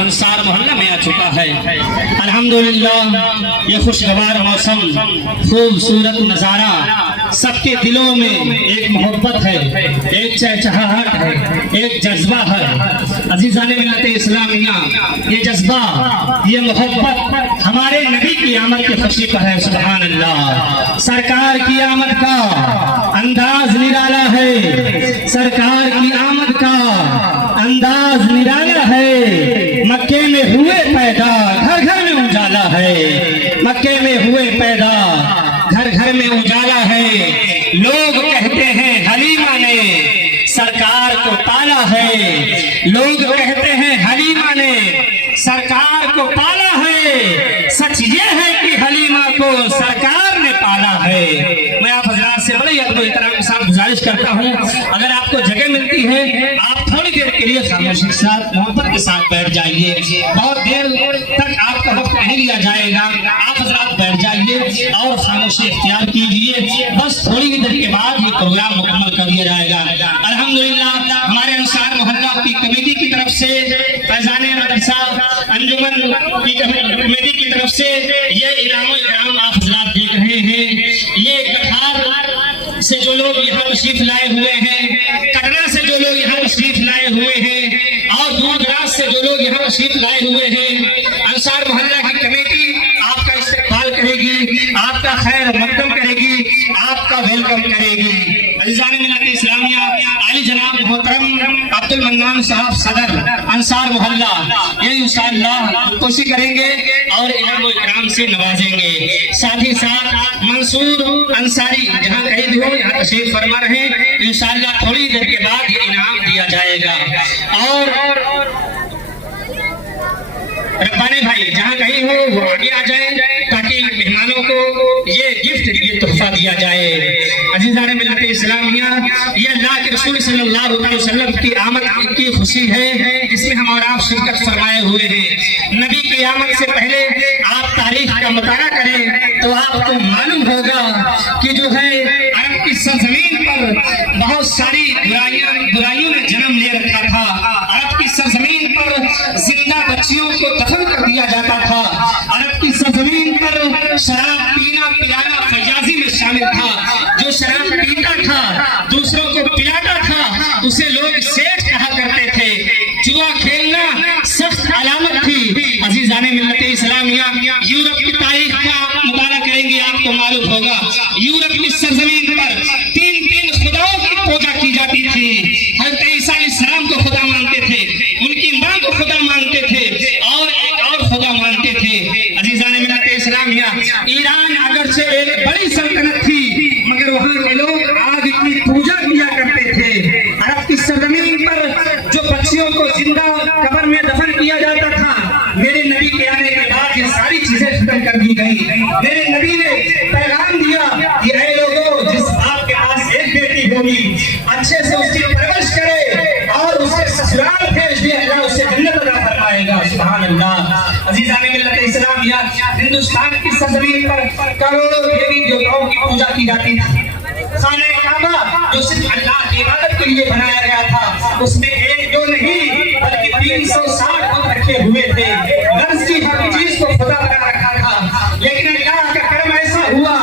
انصار محلہ میں آ چکا ہے۔ الحمدللہ یہ خوشگوار موسم، خوبصورت نظارہ، سب کے دلوں میں ایک محبت ہے، ایک چہچہاہٹ ہے، ایک جذبہ ہے۔ عزیزان ملت اسلامیہ، یہ جذبہ، یہ محبت ہمارے نبی کی آمد کی خوشی پر ہے۔ سبحان اللہ، سرکار کی آمد کا انداز نرالا ہے، سرکار کی آمد کا انداز نرالا ہے۔ مکے میں ہوئے پیدا، گھر گھر میں اجالا ہے، مکے میں ہوئے پیدا، گھر گھر میں اجالا ہے۔ لوگ کہتے ہیں حلیمہ نے سرکار کو پالا ہے، لوگ کہتے ہیں حلیمہ نے سرکار کو پالا ہے، سچ یہ ہے کہ حلیمہ کو سرکار نے پالا ہے۔ میں آپ حضرات سے بڑے ادب و احترام کے ساتھ گزارش کرتا ہوں، اگر آپ کو جگہ ملتی ہے آپ تھوڑی دیر کے لیے خاموشی کے ساتھ، محبت کے ساتھ بیٹھ جائیے، بہت دیر تک آپ کا وقت نہیں لیا جائے گا، آپ حضرات بیٹھ جائیے اور خاموشی اختیار کیجیے، بس تھوڑی ہی دیر کے بعد یہ پروگرام مکمل کر دیا جائے گا۔ الحمدللہ ہمارے انصار محلہ کی کمیٹی کی طرف سے، فیضان مدرسہ انجمن کی کمیٹی کی طرف سے یہ انعام و اکرام آپ حضرات دیکھ رہے ہیں۔ یہ کٹھار سے جو لوگ یہاں تشریف لائے ہوئے ہیں، کٹرا سے جو لوگ یہاں تشریف لائے ہوئے ہیں، اور دور دراز سے جو لوگ یہاں تشریف لائے ہوئے ہیں، انصار محلہ کی کمیٹی آپ کا استقبال کرے گی، آپ کا خیر مقدم کرے گی، آپ کا ویلکم کرے گی۔ عزیزان ملت اسلامیہ، عالی جناب محترم عبد المنان صاحب صدر انصار محلہ یہ انشاءاللہ کوشش کریں گے اور انعام و اکرام سے نوازیں گے۔ ساتھ ہی ساتھ منصور انصاری جہاں قید ہو یہاں تشریف فرما رہے، انشاءاللہ تھوڑی دیر کے بعد یہ انعام دیا جائے گا۔ اور ربانی بھائی جہاں کہیں ہو وہ آگے آ جائیں تاکہ مہمانوں کو یہ گفٹ، یہ تحفہ دیا جائے۔ عزیزان ملت اسلامیہ، یہ اللہ کے رسول صلی اللہ علیہ وسلم کی آمد کی خوشی ہے جس میں ہم اور آپ شرکت فرمائے ہوئے ہیں۔ نبی کی آمد سے پہلے آپ تاریخ کا مطالعہ کریں تو آپ کو معلوم ہوگا کہ جو ہے عرب کی سرزمین پر بہت ساری برائیوں نے جنم لے رکھا تھا۔ عرب کی سرزمین پر زندہ بچیوں کو دفن کر دیا جاتا تھا۔ عرب کی سرزمین پر شراب پینا پلانا فیاضی میں شامل تھا۔ جو شراب پیتا تھا دوسروں کو پلاتا تھا اسے لوگ سیٹ کہا کرتے تھے۔ جوا کھیلنا سخت علامت تھی۔ عزیزان ملت اسلامیہ، یورپ کی تاریخ کا مطالعہ کریں گے آپ کو معلوم ہوگا یورپ کی سرزمین پر تین خداؤں کی پوجا کی جاتی تھی۔ حضرت عیسیٰ علیہ السلام کو خدا مانتے تھے، ان کی ماں کو خدا مانتے تھے، اور ایک اور خدا مانتے تھے۔ عزیزان ملت اسلامیہ، ایران اگرچہ ایک بڑی سلطنت تھی مگر وہاں کے لوگ آگ کی پوجا کیا کرتے تھے۔ عرب کی سرزمین پر جو بچیوں کو زندہ قبر میں دفن کیا جاتا تھا، میرے نبی کے آنے کے بعد یہ ساری چیزیں ختم کر دی گئی۔ میرے نبی نے پیغام دیا کہ اے لوگوں، جس باپ کے پاس ایک بیٹی ہوگی اچھے سے اس کی پرورش کرے اور اسے سسرال بھیج دے، اللہ اسے جنت عطا فرمائے گا۔ سبحان اللہ۔ عزیزان ملت اسلامیہ، ہندوستان کی سرزمین پر کروڑوں دیوی دیوتاؤں کی پوجا کی جاتی تھی۔ خانہ کعبہ جو صرف اللہ کی عبادت کے لیے بنایا گیا تھا، اس میں ایک دو نہیں بلکہ 360 بت رکھے ہوئے تھے۔ غرض کی ہر چیز کو خدا بنا رکھا تھا، لیکن اللہ کا کرم ایسا ہوا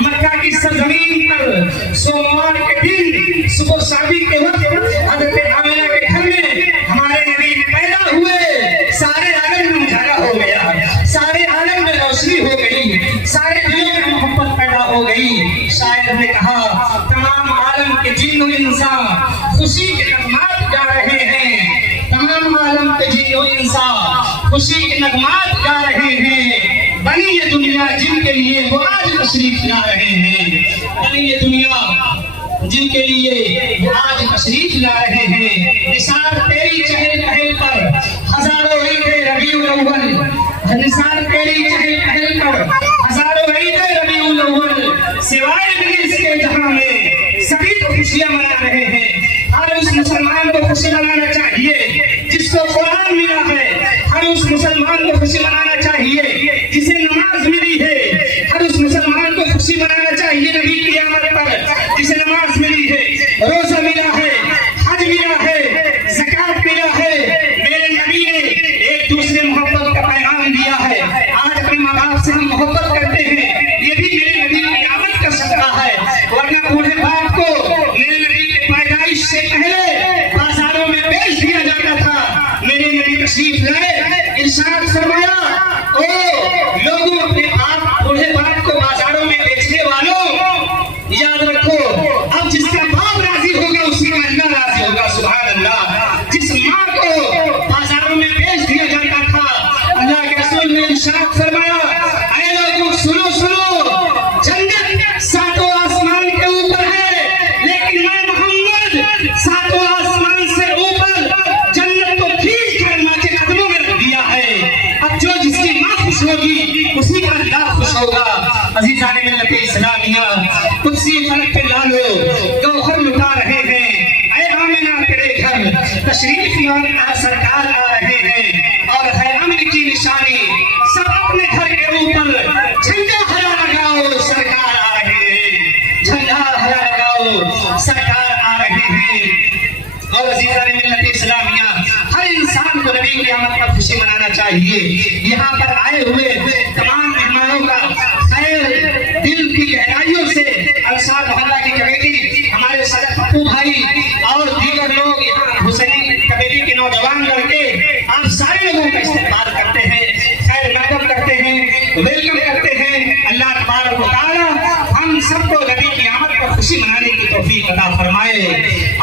مکہ کی سرزمین پر سوموار کے دن صبح شادی کے وقت حضرت آمنہ کے گھر میں ہمارے نبی پیدا ہوئے۔ سارے عالم میں اجالا ہو گیا، سارے عالم میں روشنی ہو گئی، سارے دلوں میں محبت پیدا ہو گئی۔ شاعر نے کہا تمام عالم کے جن و انسان خوشی کے نغمات گا رہے ہیں، تمام عالم کے جن و انسان خوشی کے نغمات گا رہے ہیں۔ بنی یہ دنیا جن کے لیے وہ آج تشریف لا رہے ہیں، بنی یہ دنیا جن کے لیے وہ آج تشریف لا رہے ہیں۔ نثار تیری چہل پہل پر ہزاروں عید ربیع الاول، نثار تیری چہل پہل پر ہزاروں عید ربیع الاول، سوائے ابلیس کے جہاں میں سبھی تو خوشیاں منا رہے ہیں۔ ہر اس مسلمان کو خوشی منانا چاہیے جس کو قرآن ملا ہے، ہر اس مسلمان کو خوشی منانا چاہیے جسے نماز ملی ہے، ہر اس مسلمان کو خوشی منانا چاہیے نبی کی آمد پر جسے نماز ملی ہے، روزہ ملا ہے، حج ملا ہے، زکوٰۃ ملا ہے۔ میرے نبی نے ایک دوسرے تشریف لائے ارشاد فرمایا او لوگوں اپنے آپ بوڑھے باپ کو بازاروں میں بیچنے والوں یاد رکھو اب جس کا باپ راضی ہوگا اسی کا اللہ راضی ہوگا سبحان اللہ جس ماں کو بازاروں میں بیچ دیا جاتا تھا اللہ کے رسول نے ارشاد فرمایا اے لوگوں سنو سنو جنت ساتوں آسمان کے اوپر ہے لیکن میں محمد ساتوں آسمان سے اوپر جنت کو کھینچ کر ماں کے قدموں میں رکھ دیا ہے اب جو جس کی ماں خوش ہوگی اسی کا اللہ خوش ہوگا عزیزان ملت اسلامیہ قدسی فلک پہ لالو گوہر لٹا رہے ہیں اے آمنہ تیرے گھر تشریف لانے سرکار آ رہے ہیں اور ہے امن کی نشانی سب اپنے گھر کے اوپر جھنڈا ہرا لگاؤ سرکار آ رہے ہیں جھنڈا ہرا لگاؤ سرکار آ رہے ہیں اور عزیزان ملت اسلامیہ ہر انسان کو نبی کی آمد پر خوشی منانا چاہیے یہاں پر آئے ہوئے تمام مہمانوں کا خیر دل کی گہرائیوں سے انصار محلہ کی کمیٹی ہمارے صدر پپو بھائی اور دیگر لوگ یہاں حسینی کمیٹی کے نوجوان لڑکے آپ سارے لوگوں کا استقبال کرتے ہیں خیر مقدم کرتے ہیں ویلکم کرتے ہیں اللہ تبارک و تعالی ہم سب کو نبی کی آمد پر خوشی منانے کی توفیق عطا فرمائے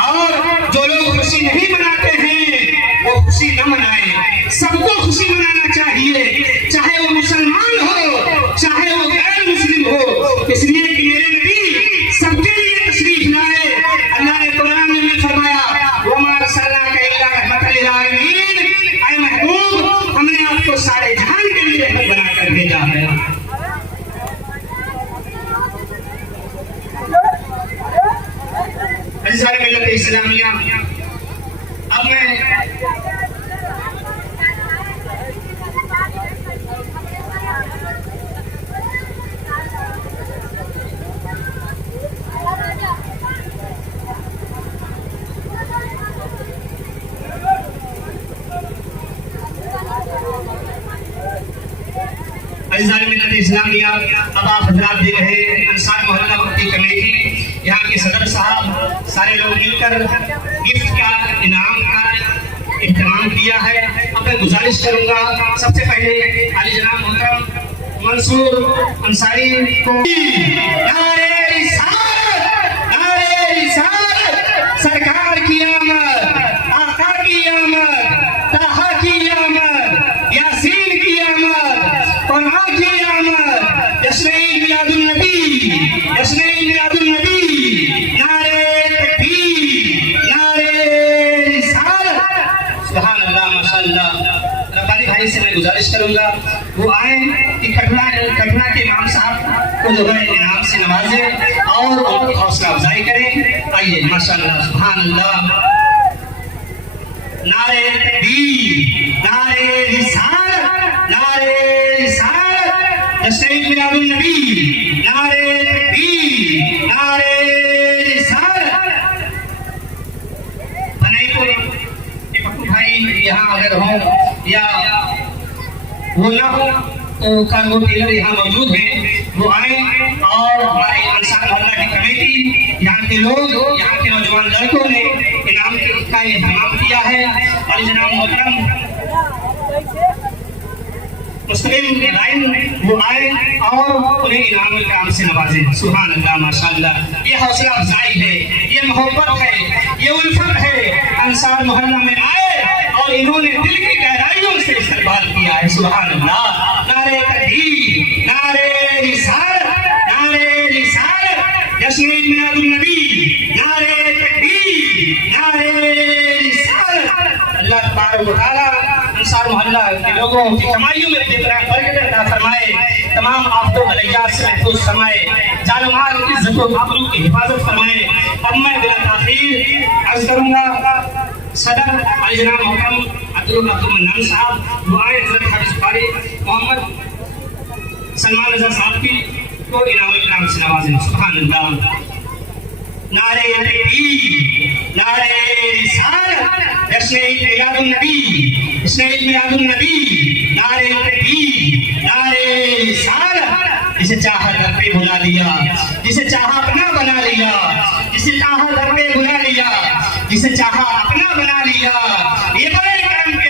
اور جو لوگ خوشی نہیں مناتے ہیں وہ خوشی نہ منائیں سب کو خوشی منانا چاہیے چاہے وہ مسلمان ہو چاہے وہ غیر مسلم ہو اس لیے کہ میرے نبی سب کے لیے تشریف لائے اللہ نے قرآن میں فرمایا وَمَا أَرْسَلْنَاكَ إِلَّا رَحْمَةً لِلْعَالَمِينَ اے محبوب ہم نے آپ کو سارے جہان کے لیے رحمت بنا کر بھیجا ہے عزیزان ملت اسلامیہ اب میں عزیزان ملت اسلامیہ اب آپ حضرات دیکھ رہے ہیں انصار محلہ وقتی کمیٹی یہاں کے صدر صاحب سارے لوگ مل کر گفٹ کا انعام کا اہتمام کیا ہے اب میں گزارش کروں گا سب سے پہلے علی جناب محترم منصور انصاری کو نعرہ رسالت نعرہ رسالت سرکار کی آمد آقا کی آمد طٰہٰ کی آمد یاسین کی آمد قرآن کی آمد جشن میلاد النبی جشن میلاد النبی نعرہ تکبیر نعرہ رسالت سبحان اللہ ماشاءاللہ ربانی بھائی سے میں گزارش کروں گا وہ آئیں کہ کٹھنا کے امام صاحب کو جو ہے انعام سے نوازیں اور ان کو حوصلہ افزائی کریں آئیے ماشاءاللہ سبحان اللہ نعرہ تکبیر نعرہ رسالت نعرہ رسالت جشن میلاد النبی نعرہ تکبیر نعرہ رسالت بنائی کو پپو بھائی یہاں اگر ہوں یا وہ نہ ہو تو کارگو ٹیلر یہاں موجود ہیں وہ آئیں اور ہمارے انصار محلہ کی کمیٹی یہاں کے لوگ یہاں کے نوجوان لڑکوں نے انعام کا اہتمام کیا ہے اور جناب محترم مسلم لائن وہ آئے اور انہیں انعام الکرام سے نوازیں سبحان اللہ ماشاءاللہ یہ حوصلہ افزائی ہے یہ محبت ہے یہ الفت ہے انصار محلہ میں آئے اور انہوں نے دل کی گہرائیوں سے استقبال کیا ہے سبحان اللہ نعرہ تکبیر نعرہ رسالت نعرہ رسالت جشن میلاد النبی نعرہ تکبیر نعرہ رسالت اللہ تبارک و تعالی انصار محلہ کے لوگوں کی کمائیوں میں برکت عطا فرمائے تمام آفت و بلیات سے محفوظ فرمائے جان و مال عزت و آبرو کی حفاظت فرمائے اب میں بلا تاخیر عرض کروں گا صدر علی جناب محترم عبدالمنان صاحب دعائے حضرت حافظ قاری محمد سلمان رضا صاحب کی کو انعام الکرام سے نوازیں سبحان اللہ نعرہ تکبیر نعرہ رسالت جشن میلاد النبی جشن میلاد النبی نعرہ تکبیر نعرہ رسالت جسے چاہا در پہ بلا لیا جسے چاہا اپنا بنا لیا جسے چاہا در پہ بلا لیا جسے چاہا اپنا بنا لیا یہ بڑے کرم کے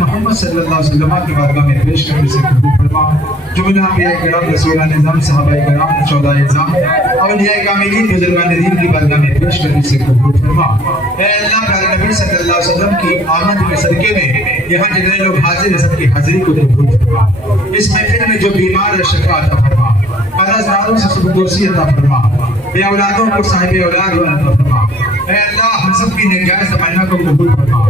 محمد صلی اللہ علیہ وسلم کی بارگاہ میں پیش کرنے سے قبول فرما. جملہ انبیاء کرام رسولان نظام صحابہ کرام شہداء اعظام اولیاء کاملین بزرگان دین کی بارگاہ میں پیش کرنے سے قبول فرما. اے اللہ پیارے نبی صلی اللہ علیہ وسلم کی آمد کے صدقے میں یہاں جتنے لوگ حاضر ہیں سب کی حاضری کو قبول فرما. اس محفل میں جو بیمار ہے شفا عطا فرما. قرض داروں سے سبکدوسی عطا فرما. بے اولادوں کو صاحب اولاد عطا فرما. اے اللہ ہم سب کی نجات زمانہ کو قبول فرما.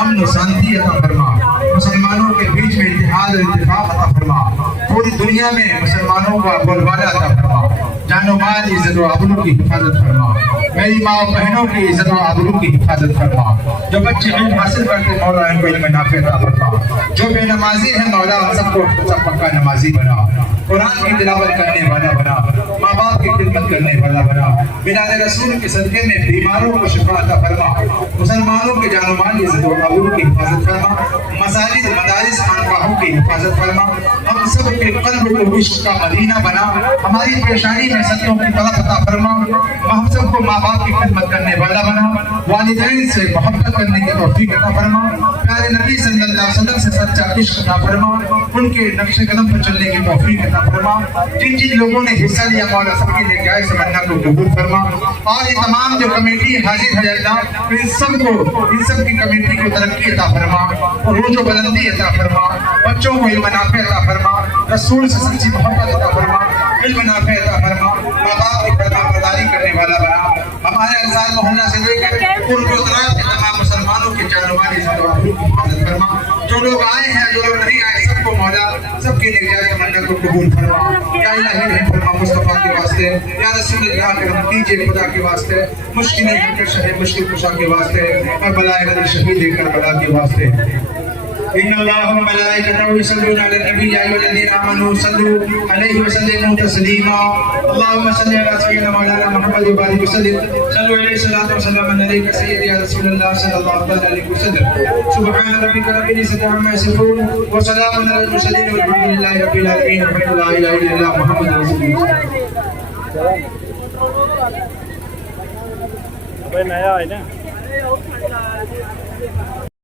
امن و شانتی عطا فرما. مسلمانوں کے بیچ میں اتحاد اور اتفاق عطا فرما. پوری دنیا میں مسلمانوں کا بول بالا عطا فرما. جان و مال عزت و آبرو کی حفاظت فرما. میری ماں و بہنوں کی عزت و آبرو کی حفاظت فرما. جو بچے علم حاصل کرتے مولا ان کو علم نافع عطا فرما. جو بے نمازی ہیں مولا ان سب کو سب پکا نمازی بنا. قرآن کی تلاوت کرنے والا بنا. ماں باپ کی خدمت کرنے والا بنا. بلال رسول کے صدقے میں بیماروں کو شفا عطا فرما. مسلمانوں کے جان و مال عزت و آبرو کی حفاظت فرما. مساجد مدارس خانقاہوں کی حفاظت فرما. ہم سب کے قلب کو عشق کا مدینہ بنا. ہماری پریشانی میں ستوں کی طرف عطا فرما. ہم سب کو ماں باپ کی خدمت کرنے والا بنا. والدین سے محبت کرنے کی توفیق عطا فرما. پیارے نبی صلی اللہ علیہ وسلم سے سچا عشق عطا فرما. ان کے نقش قدم پر چلنے کی توفیق عطا فرما. جن جن لوگوں نے حصہ لیا مولا سب کے لیے جائز سمجھنا کو قبول فرما. اور یہ تمام جو کمیٹی حاضر ہے اللہ ان سب کی کمیٹی کو ترقی عطا فرما. عروج و بلندی عطا فرما. بچوں کو علم نافع عطا فرما. رسول سے سچی محبت عطا فرما. علم نافع عطا فرما. ماں باپ کی فرما برداری کرنے والا بنا. ہمارے انصار محلہ سے لے کر پور گجرات کے تمام مسلمانوں کے جان و مال عزت و آبرو کی حفاظت فرما. جو لوگ آئے ہیں جو لوگ نہیں آئے سب کو مولا سب کی نجات تمنا کو قبول فرما. یا الہی رحم فرما مصطفیٰ کے واسطے. یا رسول اللہ کرم کیجیے خدا کے واسطے. مشکلیں ہٹ کر شہ مشکل کشا کے واسطے. کربلا بدر شہید کربلا کے واسطے. ان اللہ و ملائکتہ یصلون علی النبی یا ایھا الذین آمنوا صلوا علیہ وسلموا تسلیما. اللهم صل علی سیدنا مولانا محمد و بارک وسلم. صلوا علیہ الصلوۃ والسلام علیک سیدی یا رسول اللہ صلی اللہ علیہ وسلم. سبحان ربک رب العزۃ عما یصفون وسلام علی المرسلین والحمد للہ رب العالمین. لا الہ الا اللہ محمد رسول اللہ. نیا ہے نا